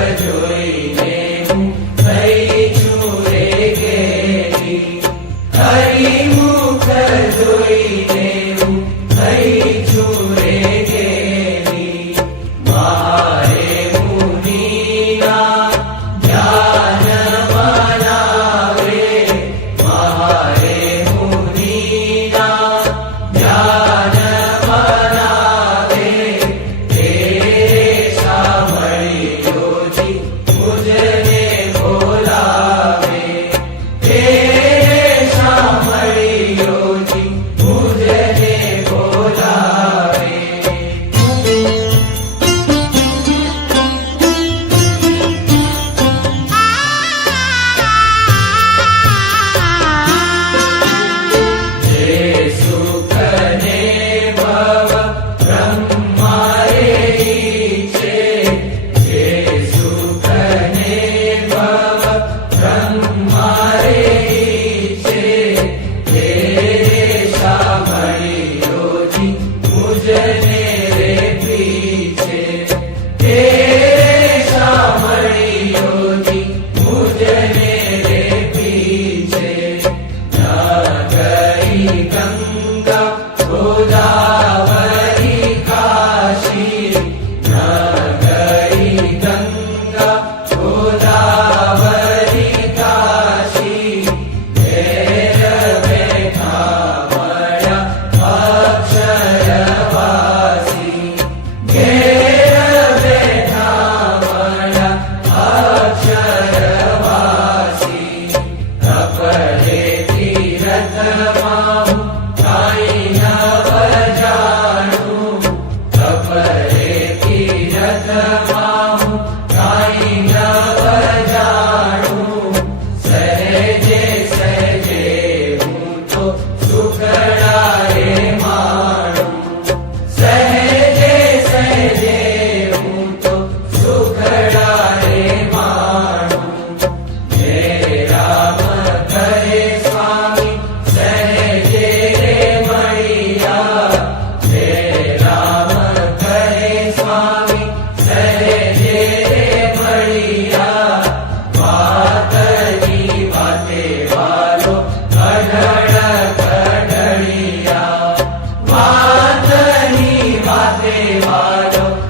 Jai Yeah. 안녕